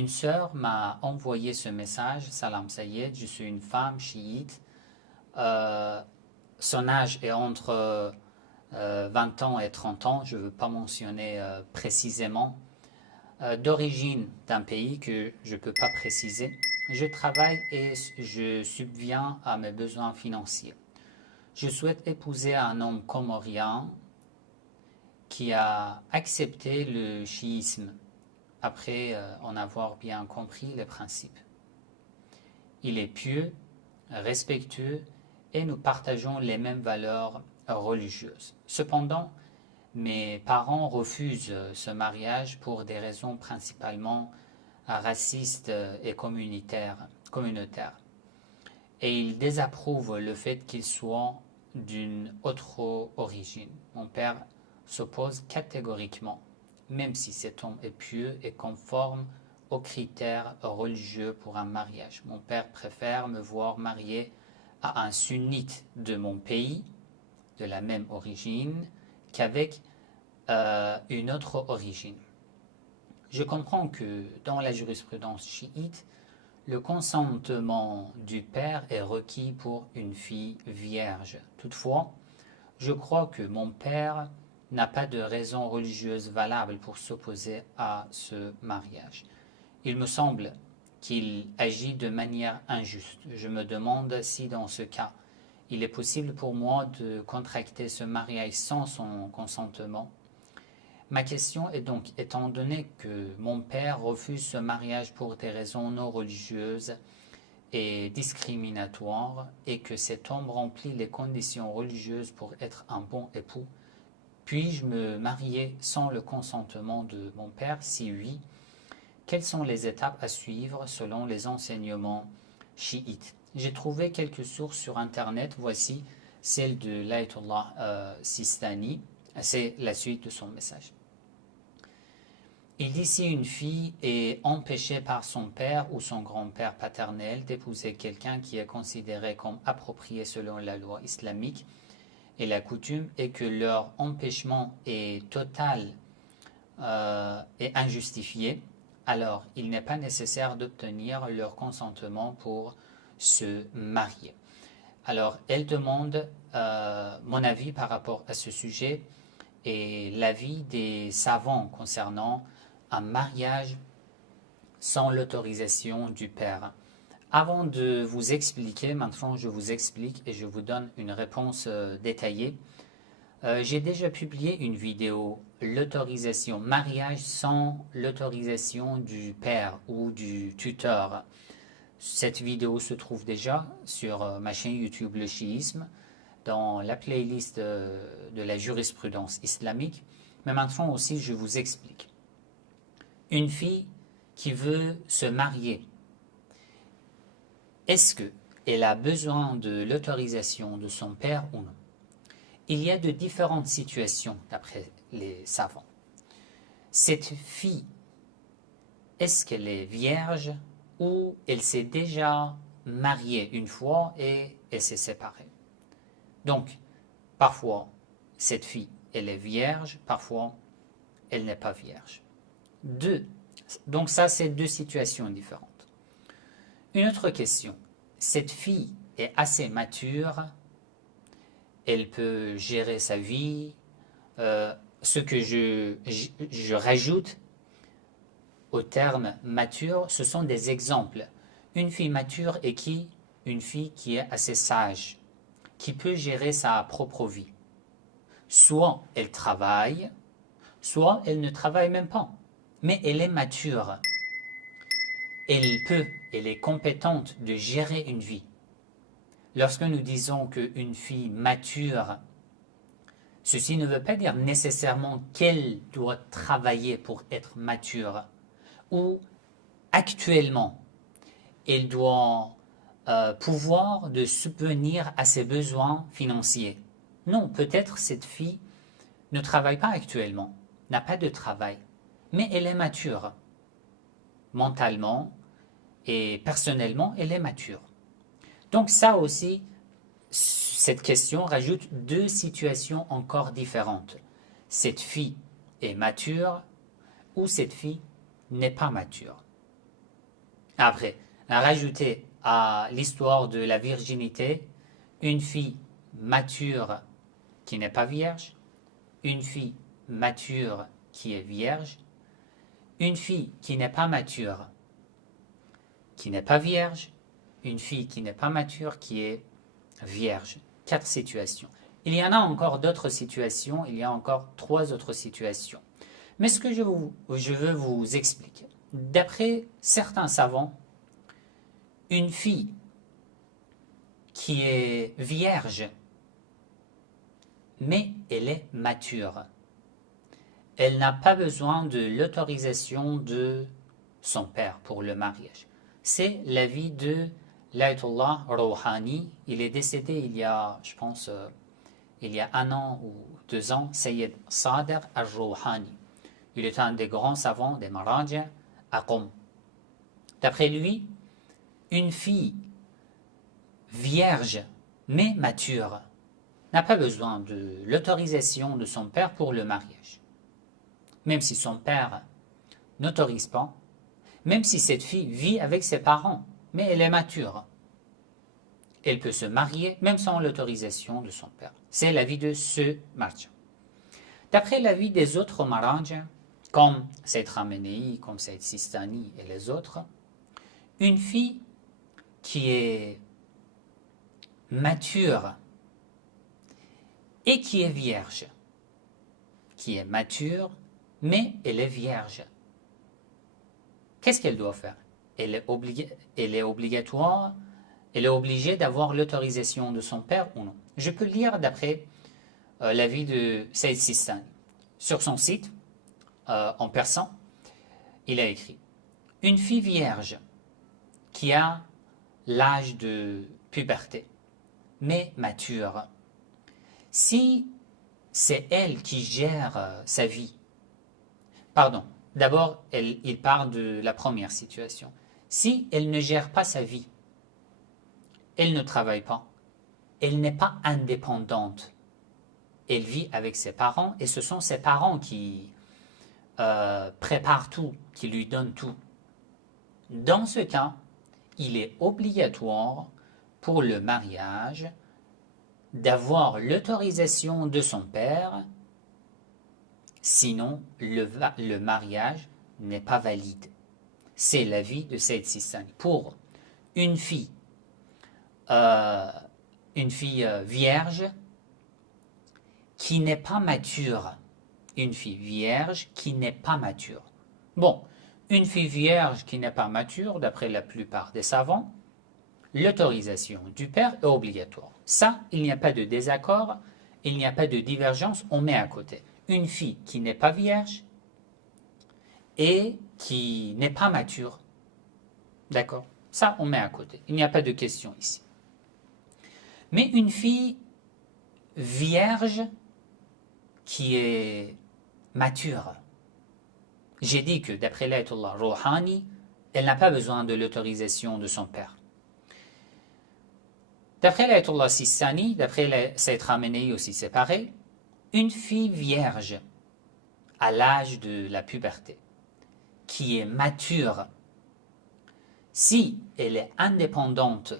Une sœur m'a envoyé ce message. Salam Sayed, je suis une femme chiite. Euh, Son âge est entre 20 ans et 30 ans, je ne veux pas mentionner précisément. D'origine d'un pays que je ne peux pas préciser. Je travaille et je subviens à mes besoins financiers. Je souhaite épouser un homme comorien qui a accepté le chiisme après en avoir bien compris les principes. Il est pieux, respectueux et nous partageons les mêmes valeurs religieuses. Cependant, mes parents refusent ce mariage pour des raisons principalement racistes et communautaires. Et ils désapprouvent le fait qu'il soit d'une autre origine. Mon père s'oppose catégoriquement, même si cet homme est pieux et conforme aux critères religieux pour un mariage. Mon père préfère me voir marié à un sunnite de mon pays, de la même origine, qu'avec une autre origine. Je comprends que dans la jurisprudence chiite, le consentement du père est requis pour une fille vierge. Toutefois, je crois que mon père n'a pas de raison religieuse valable pour s'opposer à ce mariage. Il me semble qu'il agit de manière injuste. Je me demande si dans ce cas, il est possible pour moi de contracter ce mariage sans son consentement. Ma question est donc, étant donné que mon père refuse ce mariage pour des raisons non religieuses et discriminatoires et que cet homme remplit les conditions religieuses pour être un bon époux, puis-je me marier sans le consentement de mon père? Si oui, quelles sont les étapes à suivre selon les enseignements chiites? J'ai trouvé quelques sources sur Internet. Voici celle de l'Ayatollah Sistani. C'est la suite de son message. Il dit si une fille est empêchée par son père ou son grand-père paternel d'épouser quelqu'un qui est considéré comme approprié selon la loi islamique et la coutume et que leur empêchement est total et injustifié, alors il n'est pas nécessaire d'obtenir leur consentement pour se marier. Alors elle demande mon avis par rapport à ce sujet et l'avis des savants concernant un mariage sans l'autorisation du père. Avant de vous expliquer, maintenant je vous explique et je vous donne une réponse détaillée. J'ai déjà publié une vidéo, l'autorisation, mariage sans l'autorisation du père ou du tuteur. Cette vidéo se trouve déjà sur ma chaîne YouTube Le Chiisme, dans la playlist de la jurisprudence islamique. Mais maintenant aussi, je vous explique. Une fille qui veut se marier, est-ce qu'elle a besoin de l'autorisation de son père ou non? Il y a de différentes situations d'après les savants. Cette fille, est-ce qu'elle est vierge ou elle s'est déjà mariée une fois et elle s'est séparée? Donc, parfois, cette fille, elle est vierge, parfois, elle n'est pas vierge. Donc ça, c'est deux situations différentes. Une autre question, cette fille est assez mature, elle peut gérer sa vie. Ce que je rajoute au terme mature, ce sont des exemples. Une fille mature est qui? Une fille qui est assez sage, qui peut gérer sa propre vie. Soit elle travaille, soit elle ne travaille même pas, mais elle est mature. Elle est compétente de gérer une vie. Lorsque nous disons qu'une fille mature, ceci ne veut pas dire nécessairement qu'elle doit travailler pour être mature, ou actuellement, elle doit pouvoir de subvenir à ses besoins financiers. Non, peut-être cette fille ne travaille pas actuellement, n'a pas de travail, mais elle est mature. Mentalement et personnellement, elle est mature. Donc ça aussi, cette question rajoute deux situations encore différentes. Cette fille est mature ou cette fille n'est pas mature. Après, on a rajouté à l'histoire de la virginité une fille mature qui n'est pas vierge, une fille mature qui est vierge, une fille qui n'est pas mature, qui n'est pas vierge, une fille qui n'est pas mature, qui est vierge. 4 situations. Il y en a encore d'autres situations, il y a encore 3 autres situations. Mais ce que je veux vous expliquer, d'après certains savants, une fille qui est vierge, mais elle est mature, elle n'a pas besoin de l'autorisation de son père pour le mariage. C'est l'avis de l'Ayatollah Rouhani. Il est décédé il y a, je pense, il y a 1 an ou 2 ans, Sayyid Sadr al-Rouhani. Il est un des grands savants des Maraja à Qom. D'après lui, une fille vierge mais mature n'a pas besoin de l'autorisation de son père pour le mariage. Même si son père n'autorise pas, même si cette fille vit avec ses parents, mais elle est mature. Elle peut se marier même sans l'autorisation de son père. C'est l'avis de ce marja. D'après l'avis des autres maraja, comme Sayyid Khamenei, comme Sayyid Sistani et les autres, une fille qui est mature et qui est vierge, qui est mature, mais elle est vierge, qu'est-ce qu'elle doit faire? Elle est obligatoire, elle est obligée d'avoir l'autorisation de son père ou non? Je peux lire d'après l'avis de Sayyid Sistani. Sur son site, en persan, il a écrit « Une fille vierge qui a l'âge de puberté, mais mature, si c'est elle qui gère sa vie, pardon, d'abord, il parle de la première situation. Si elle ne gère pas sa vie, elle ne travaille pas, elle n'est pas indépendante, elle vit avec ses parents et ce sont ses parents qui préparent tout, qui lui donnent tout. Dans ce cas, il est obligatoire pour le mariage d'avoir l'autorisation de son père, sinon le mariage n'est pas valide. C'est l'avis de Sayyid Sistani. Pour une fille vierge qui n'est pas mature, une fille vierge qui n'est pas mature. Bon, une fille vierge qui n'est pas mature, d'après la plupart des savants, l'autorisation du père est obligatoire. Ça, il n'y a pas de désaccord, il n'y a pas de divergence, on met à côté. Une fille qui n'est pas vierge et qui n'est pas mature. D'accord? Ça, on met à côté. Il n'y a pas de question ici. Mais une fille vierge qui est mature. J'ai dit que d'après l'Ayatollah Rouhani, elle n'a pas besoin de l'autorisation de son père. D'après l'Ayatollah Sistani, d'après Sayyid Khamenei aussi c'est pareil, une fille vierge à l'âge de la puberté, qui est mature, si elle est indépendante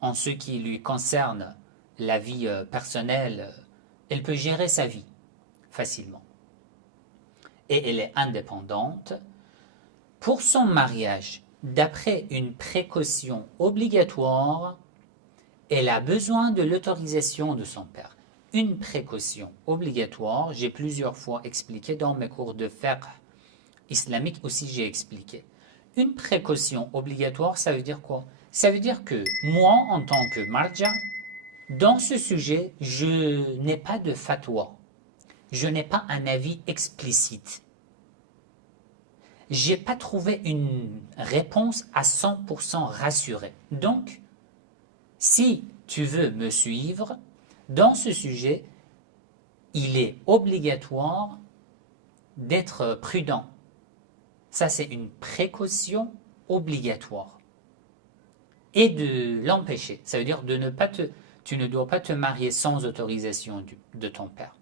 en ce qui lui concerne la vie personnelle, elle peut gérer sa vie facilement. Et elle est indépendante. Pour son mariage, d'après une précaution obligatoire, elle a besoin de l'autorisation de son père. Une précaution obligatoire, j'ai plusieurs fois expliqué dans mes cours de fiqh islamique aussi j'ai expliqué. Une précaution obligatoire, ça veut dire quoi? Ça veut dire que moi, en tant que marja, dans ce sujet, je n'ai pas de fatwa. Je n'ai pas un avis explicite. Je n'ai pas trouvé une réponse à 100% rassurée. Donc, si tu veux me suivre, dans ce sujet, il est obligatoire d'être prudent. Ça, c'est une précaution obligatoire. Et de l'empêcher. Ça veut dire tu ne dois pas te marier sans autorisation de ton père.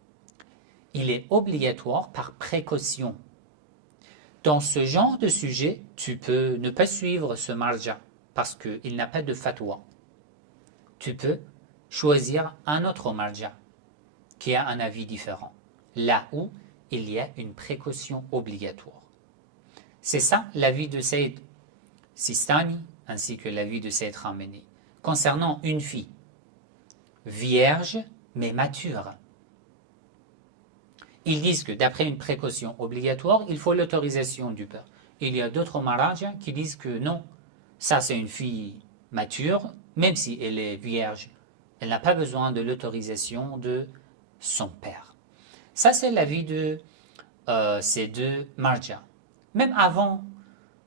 Il est obligatoire par précaution Dans ce genre de sujet, tu peux ne pas suivre ce marja parce qu'il n'a pas de fatwa. Tu peux choisir un autre marja qui a un avis différent, là où il y a une précaution obligatoire. C'est ça l'avis de Sayyid Sistani ainsi que l'avis de Sayyid Khamenei concernant une fille vierge mais mature. Ils disent que d'après une précaution obligatoire, il faut l'autorisation du père. Il y a d'autres marajas qui disent que non, ça c'est une fille mature, même si elle est vierge, elle n'a pas besoin de l'autorisation de son père. Ça c'est l'avis de ces deux marjas. Même avant,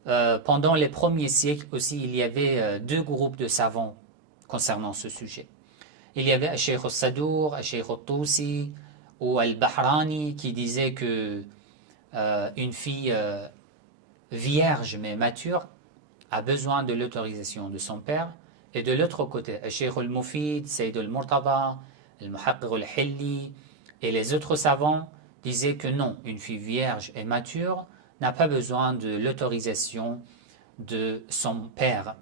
pendant les premiers siècles aussi, il y avait deux groupes de savants concernant ce sujet. Il y avait Cheikh al-Sadour, Cheikh al-Tousi ou al-Bahrani qui disaient que une fille vierge mais mature a besoin de l'autorisation de son père. Et de l'autre côté, Cheikh al-Mufid, Sayyid al-Murtada, al-Muhaqqiq al-Hilli et les autres savants disaient que non, une fille vierge et mature n'a pas besoin de l'autorisation de son père.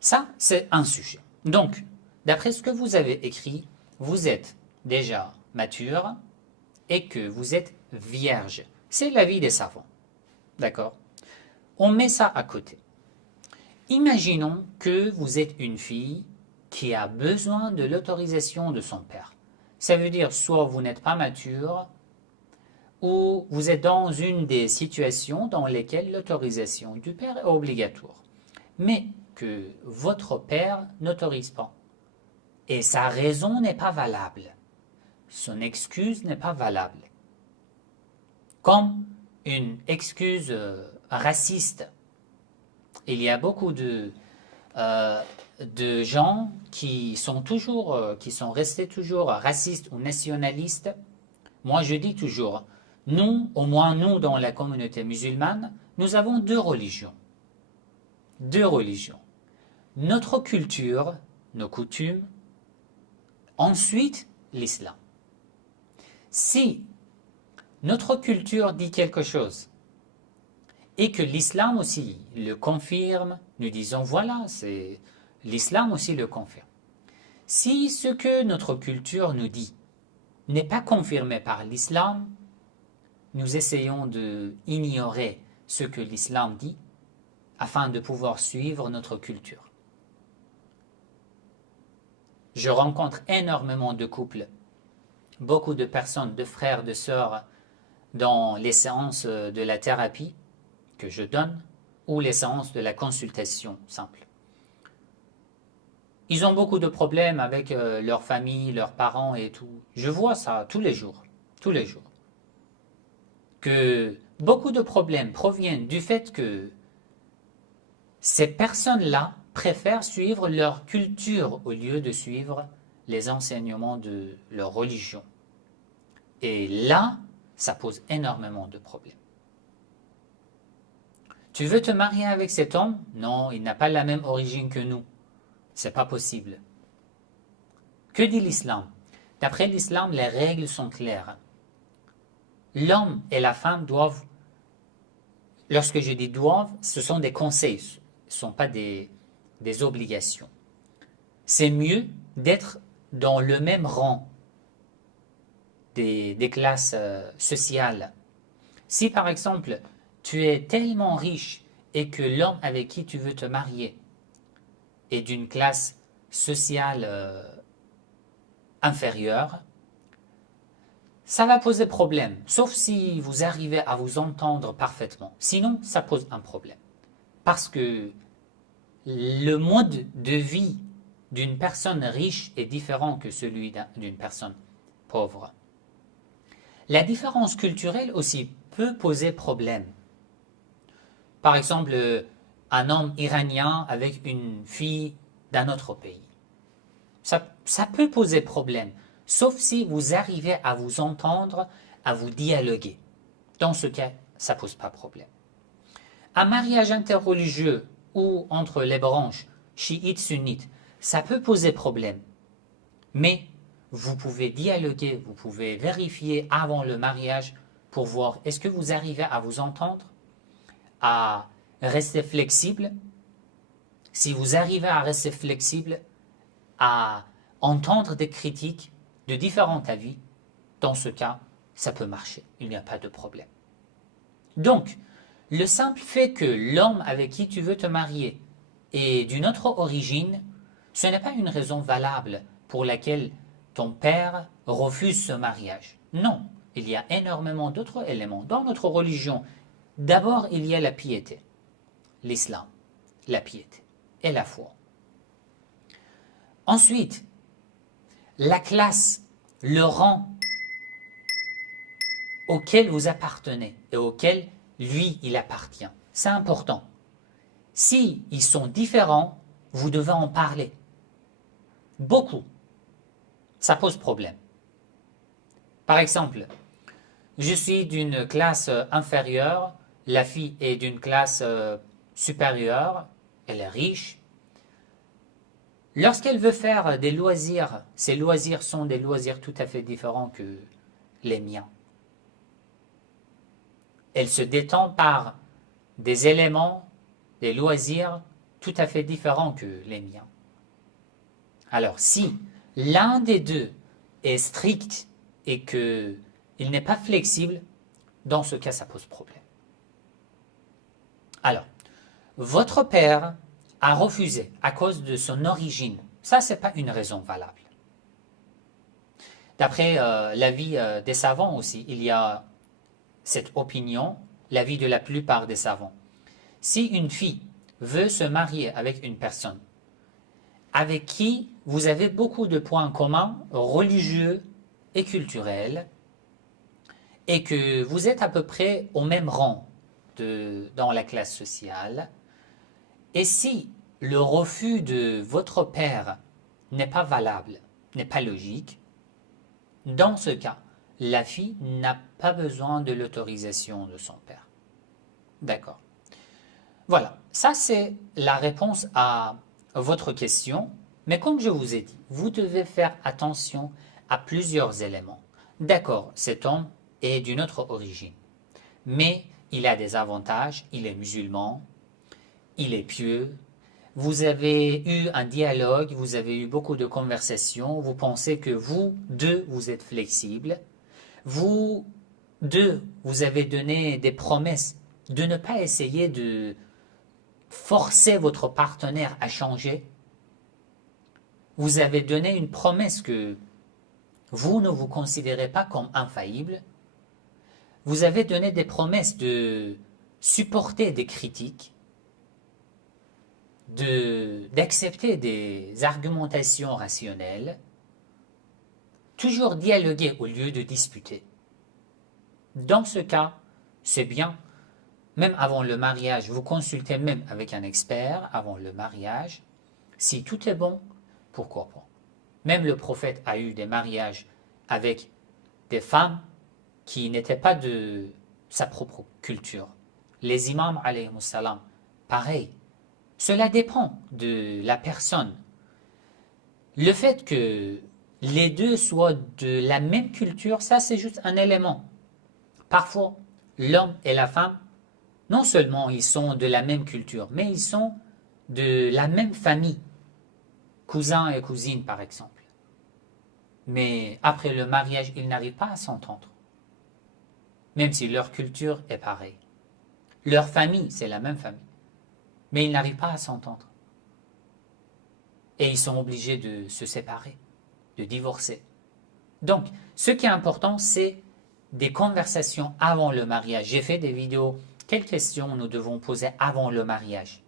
Ça, c'est un sujet. Donc, d'après ce que vous avez écrit, vous êtes déjà mature et que vous êtes vierge. C'est l'avis des savants. D'accord? On met ça à côté. Imaginons que vous êtes une fille qui a besoin de l'autorisation de son père. Ça veut dire soit vous n'êtes pas mature ou vous êtes dans une des situations dans lesquelles l'autorisation du père est obligatoire, mais que votre père n'autorise pas. Et sa raison n'est pas valable. Son excuse n'est pas valable. Comme une excuse raciste. Il y a beaucoup de gens qui sont restés toujours racistes ou nationalistes. Moi, je dis toujours, nous, au moins nous, dans la communauté musulmane, nous avons deux religions. Deux religions. Notre culture, nos coutumes, ensuite l'islam. Si notre culture dit quelque chose et que l'islam aussi le confirme, nous disons voilà, c'est l'islam aussi le confirme. Si ce que notre culture nous dit n'est pas confirmé par l'islam, nous essayons de ignorer ce que l'islam dit afin de pouvoir suivre notre culture. Je rencontre énormément de couples, beaucoup de personnes, de frères, de sœurs, dans les séances de la thérapie que je donne ou les séances de la consultation simple. Ils ont beaucoup de problèmes avec leur famille, leurs parents et tout. Je vois ça tous les jours, que beaucoup de problèmes proviennent du fait que ces personnes-là préfèrent suivre leur culture au lieu de suivre les enseignements de leur religion. Et là, ça pose énormément de problèmes. Tu veux te marier avec cet homme? Non, il n'a pas la même origine que nous. C'est pas possible. Que dit l'islam? D'après l'islam, les règles sont claires. L'homme et la femme doivent, lorsque je dis doivent, ce sont des conseils, ce ne sont pas des obligations. C'est mieux d'être dans le même rang des classes sociales. Si par exemple, tu es tellement riche et que l'homme avec qui tu veux te marier est d'une classe sociale inférieure, ça va poser problème, sauf si vous arrivez à vous entendre parfaitement. Sinon, ça pose un problème. Parce que le mode de vie d'une personne riche est différent que celui d'une personne pauvre. La différence culturelle aussi peut poser problème. Par exemple, un homme iranien avec une fille d'un autre pays. Ça peut poser problème, sauf si vous arrivez à vous entendre, à vous dialoguer. Dans ce cas, ça ne pose pas problème. Un mariage interreligieux ou entre les branches chiites, sunnites, ça peut poser problème. Mais vous pouvez dialoguer, vous pouvez vérifier avant le mariage pour voir est-ce que vous arrivez à vous entendre, à rester flexible. Si vous arrivez à rester flexible, à entendre des critiques de différents avis, dans ce cas, ça peut marcher. Il n'y a pas de problème. Donc, le simple fait que l'homme avec qui tu veux te marier est d'une autre origine, ce n'est pas une raison valable pour laquelle ton père refuse ce mariage. Non, il y a énormément d'autres éléments. Dans notre religion, d'abord, il y a la piété, l'islam, la piété et la foi. Ensuite, la classe, le rang auquel vous appartenez et auquel lui, il appartient. C'est important. Si ils sont différents, vous devez en parler. Beaucoup. Ça pose problème. Par exemple, je suis d'une classe inférieure, la fille est d'une classe supérieure, elle est riche. Lorsqu'elle veut faire des loisirs, ces loisirs sont des loisirs tout à fait différents que les miens. Elle se détend par des éléments, des loisirs tout à fait différents que les miens. Alors, si l'un des deux est strict et qu'il n'est pas flexible, dans ce cas, ça pose problème. Alors, votre père a refusé à cause de son origine. Ça, ce n'est pas une raison valable. D'après l'avis des savants aussi, il y a cette opinion, l'avis de la plupart des savants. Si une fille veut se marier avec une personne avec qui vous avez beaucoup de points communs religieux et culturels et que vous êtes à peu près au même rang dans la classe sociale, et si le refus de votre père n'est pas valable, n'est pas logique, dans ce cas, la fille n'a pas besoin de l'autorisation de son père. D'accord. Voilà, ça c'est la réponse à votre question. Mais comme je vous ai dit, vous devez faire attention à plusieurs éléments. D'accord, cet homme est d'une autre origine, mais il a des avantages, il est musulman, il est pieux, vous avez eu un dialogue, vous avez eu beaucoup de conversations, vous pensez que vous deux, vous êtes flexibles, vous deux, vous avez donné des promesses de ne pas essayer de forcer votre partenaire à changer. Vous avez donné une promesse que vous ne vous considérez pas comme infaillible. Vous avez donné des promesses de supporter des critiques, d'accepter des argumentations rationnelles, toujours dialoguer au lieu de disputer. Dans ce cas, c'est bien. Même avant le mariage, vous consultez même avec un expert avant le mariage. Si tout est bon, pourquoi pas? Même le prophète a eu des mariages avec des femmes qui n'étaient pas de sa propre culture. Les imams, alayhi salam, pareil. Cela dépend de la personne. Le fait que les deux soient de la même culture, ça c'est juste un élément. Parfois, l'homme et la femme, non seulement ils sont de la même culture, mais ils sont de la même famille, cousins et cousines par exemple. Mais après le mariage, ils n'arrivent pas à s'entendre, même si leur culture est pareille. Leur famille, c'est la même famille, mais ils n'arrivent pas à s'entendre. Et ils sont obligés de se séparer, de divorcer. Donc, ce qui est important, c'est des conversations avant le mariage. J'ai fait des vidéos. Quelles questions nous devons poser avant le mariage?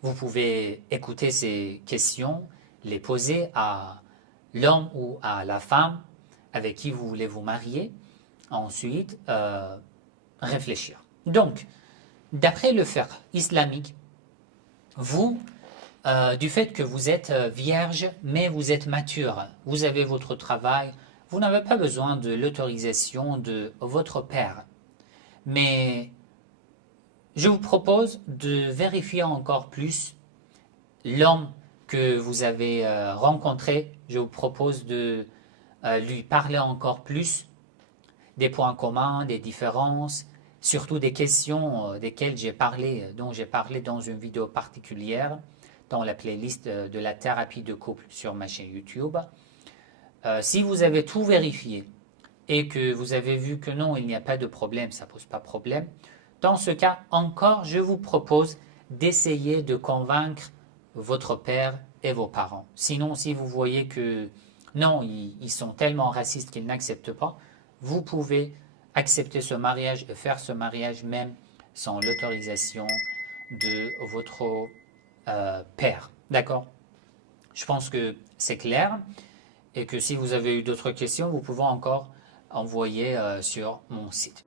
Vous pouvez écouter ces questions, les poser à l'homme ou à la femme avec qui vous voulez vous marier. Ensuite, réfléchir. Donc, d'après le fiqh islamique, vous, du fait que vous êtes vierge, mais vous êtes mature, vous avez votre travail, vous n'avez pas besoin de l'autorisation de votre père. Mais je vous propose de vérifier encore plus l'homme que vous avez rencontré. Je vous propose de lui parler encore plus des points communs, des différences, surtout des questions dont j'ai parlé dans une vidéo particulière, dans la playlist de la thérapie de couple sur ma chaîne YouTube. Si vous avez tout vérifié et que vous avez vu que non, il n'y a pas de problème, ça ne pose pas de problème, dans ce cas, encore, je vous propose d'essayer de convaincre votre père et vos parents. Sinon, si vous voyez que non, ils sont tellement racistes qu'ils n'acceptent pas, vous pouvez accepter ce mariage et faire ce mariage même sans l'autorisation de votre père. D'accord? Je pense que c'est clair et que si vous avez eu d'autres questions, vous pouvez encore envoyer sur mon site.